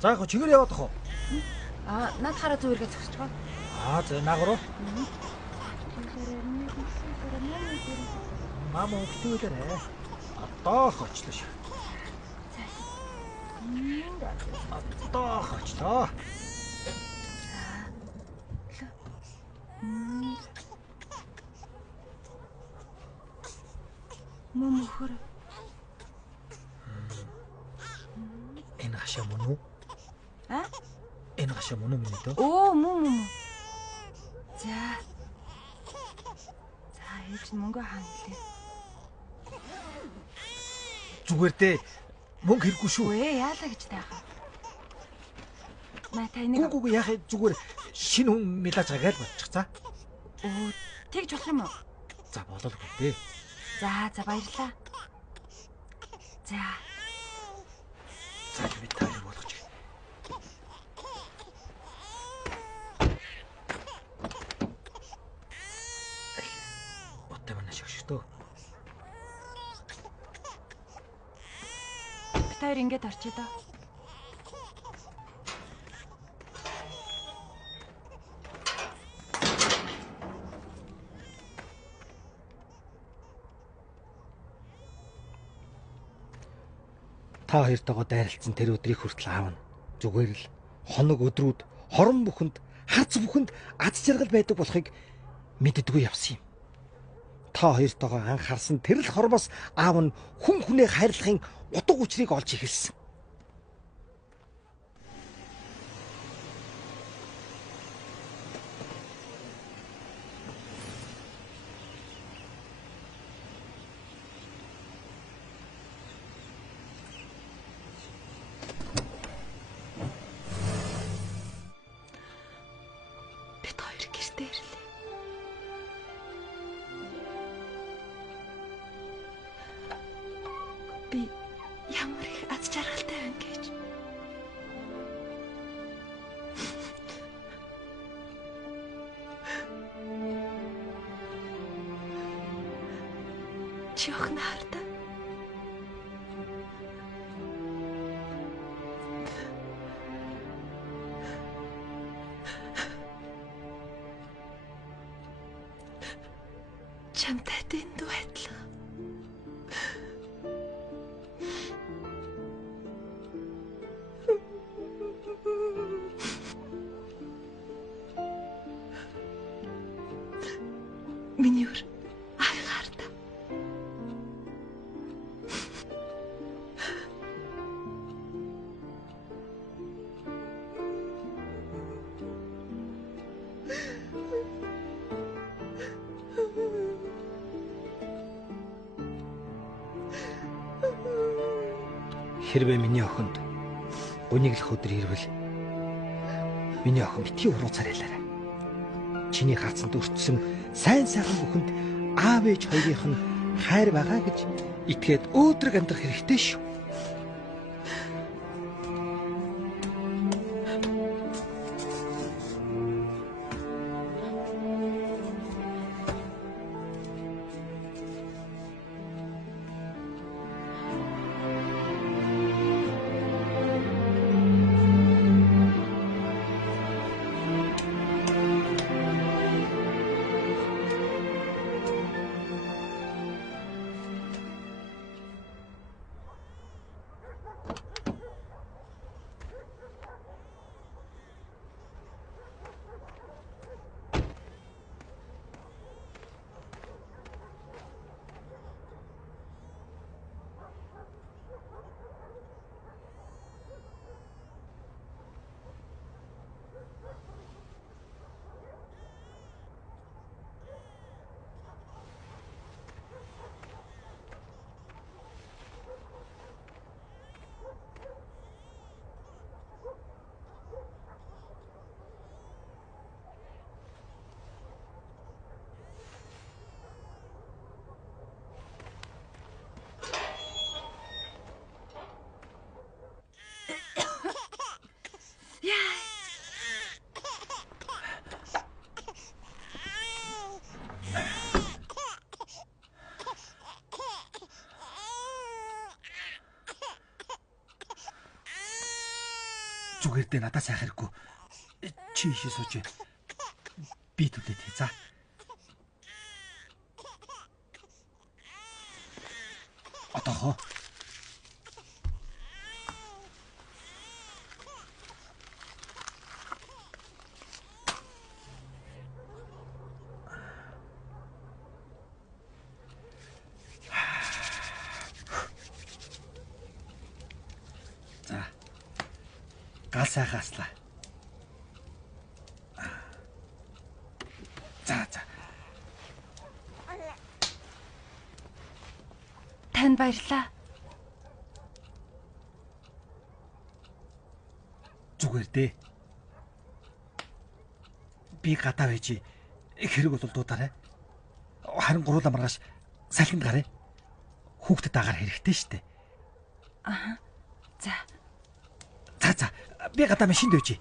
За яг чигээр яваад ах уу? Над хараа зүгээргээ зогсож байгаа. За наагруу. Мама өгтүүлээрэ. Одоо хочлоо шүү. Одоо хочлоо. Мөхөр. Энэ хашаа мөн үү? Энэ хашаа мөн үү минь дөө? Мөн. За ээж мөнгө хаана гэлээ. Зүгээр дээ. Мөнгө хэрэггүй шүү. Яалаа гэж таахаа. Та энийг Гүг яхаа зүгээр шинэ хүн мэлаж байгаа л болчих за. Тэгж болох юм уу? За болоогүй дээ. За баярлаа. За би таарыг болгож. Оттой манаш өгчтөө. Битээр ингэж орчоо доо. Та хоёртойгоо дайралцсан тэр өдрийг хүртэл аавна. Зүгээр л хоног өдрүүд хорон бүхэнд харц бүхэнд аз жаргал байдаг болохыг мэддэггүй явсан юм. Та хоёртойгоо анх харсан тэр л хормоос аав нь хүн хүнээ хайрлахын утга учирыг олж эхэлсэн. Би ямар их аз жаргалтай байна гэж. Чи охин хартаа. Чамтай дэндүү адилхан. Миний өр ахаарта. Хэрвээ миний охинд униглах өдөр ирвэл миний охин битгий урууцаар ялаарай. Чиний хацанд өртсөн сайн сайхан бүхэнд аав ээж хоёрынх нь хайр байгаа гэж итгээд өөдрөг амьдрах хэрэгтэй шүү. Зүгээр дээ надаас айх хэрэггүй. Чи ишээ сууж. Би түлээд хий. За. Отохоо. За. Гал сайхааслаа. За. Танд баярлалаа. Зүгээр дээ. Би гадаа байж хэрэг бол дуудаарай. Харин гуруула маргааш салхинд гарыг. Хүүхдэд агаар хэрэгтэй штэ. Аа. За. За. Би гадаа машинд үйж.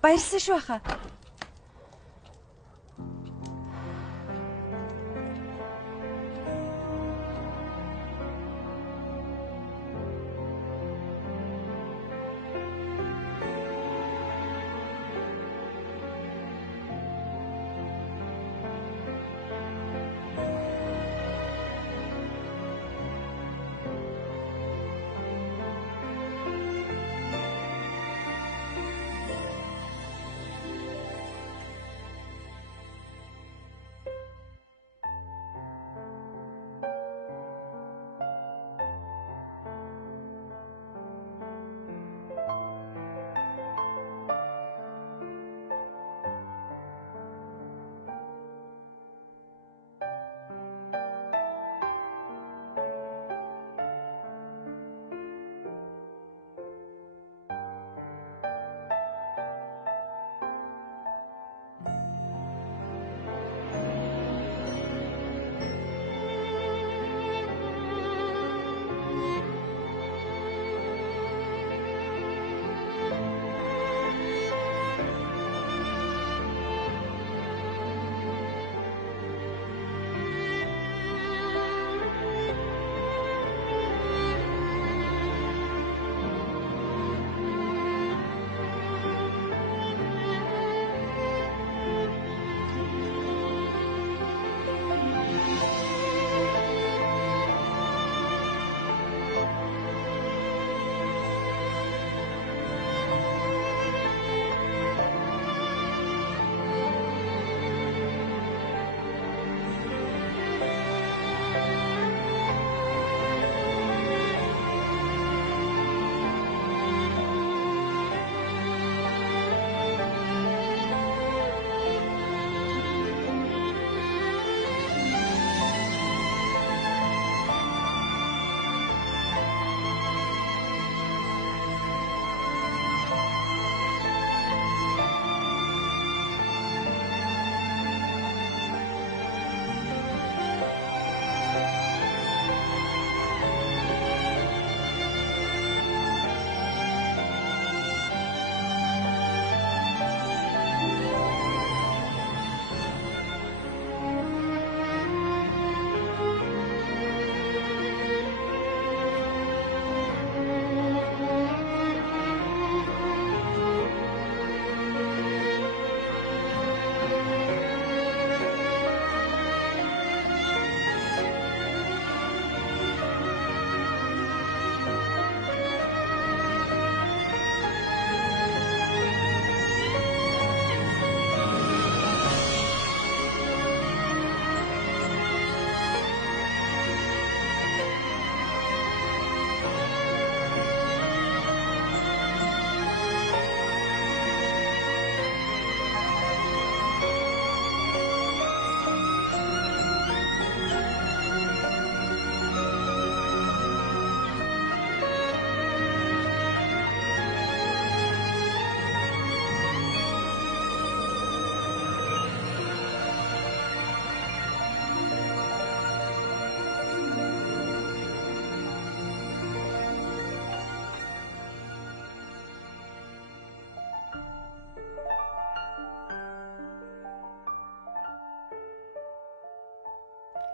Баярлсан шүү хаа.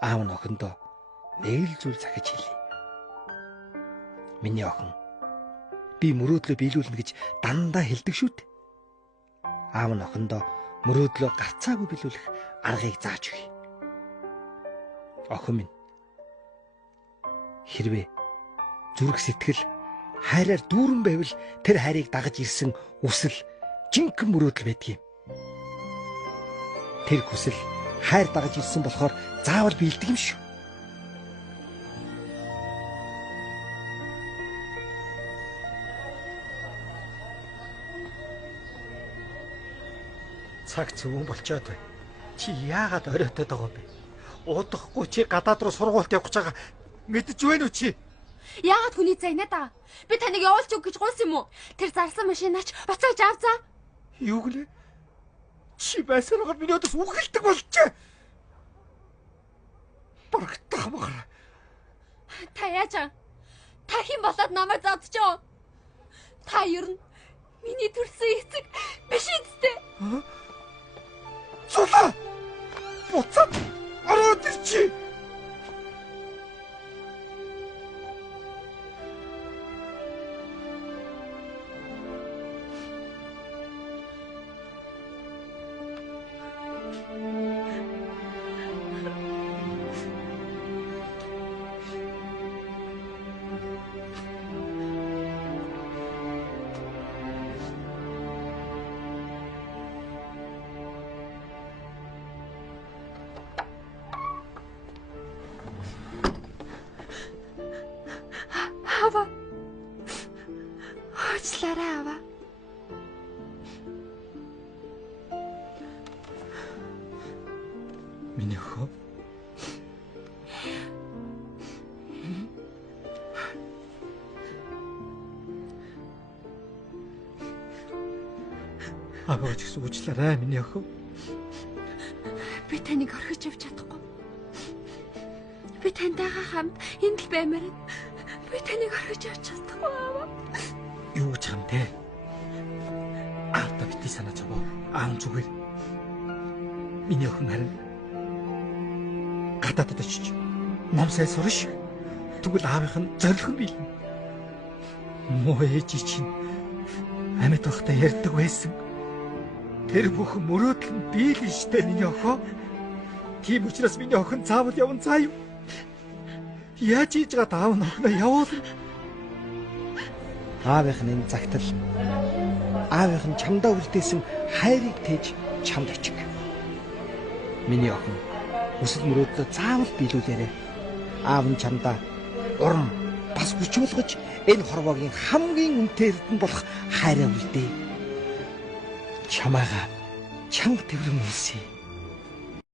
Аав нь охиндоо нэг л зүйл захиж хэлье. Миний охин би мөрөөдлөө биелүүлнэ гэж дандаа хэлдэг шүү дээ. Аав нь охиндоо мөрөөдлөө гарцаагүй биелүүлэх аргыг зааж өгье. Охин минь, хэрвээ зүрх сэтгэл хайраар дүүрэн байвал тэр хайрыг дагаж ирсэн хүсэл жинхэнэ мөрөөдөл байдгийг. Тэр хүсэл хайр дагаж ирсэн болохоор заавал биелдэг юм шүү. Цаг зөвөн болчоод байна. Чи яагаад оройтоод байгаа юм бэ? Удахгүй чи гадаад руу сургуульд явах гэж байгаа мэдэж байна уу чи? Яагаад хүний зайнаад байгаа? Би таныг явуулж өг гэж гуйсан юм уу? Тэр зарсан машинаач буцааж авцаа. Юу гэлээ? Чи байсараагаар миний өдөөс үхэлдэг болчихё. Барагдах махар. Та яаж аа? Та хэн болоод намайг зодчихоо? Та ер нь миний төрсөн эцэг биш үстэй. Сулаа! Буцаад ороод ирчи! Ава. Уучлаарай ава. Миний охин. Аваач гэсэн уучлаарай миний охин. Би таныг орхиж явж чадахгүй. Би таньтайгаа хамт энд л баймаар. Би таныг орхиж явж чадахгүй аваа. Юу ч юм те. Аата бити санаж байгаа. Аав зүгээр. Миний охин харин гадаадд очиж ном сайн сурна шүү. Тэгвэл аавынх нь зорилго биелнэ. Муу ээж чинь амьд байхдаа ярьдаг байсан. Тэр бүх мөрөөдөл нь биелнэ штэ миний охин. Тийм учраас миний охин заавал явна заа юу? Яаж хийж гад аав нь охиноо явуулна? Аавынх нь энэ загтал аавынх нь чамдаа үлдээсэн хайрыг тээж чамд очих. Миний охин хүсэл мөрөөдлөө заавал биелүүлээрэй. Аав нь чамдаа урам бас хүч болгож энэ хорвоогийн хамгийн үнэтэй эрдэнэ болох хайраа үлдээ. Чамаага чанга тэврэн үлсье.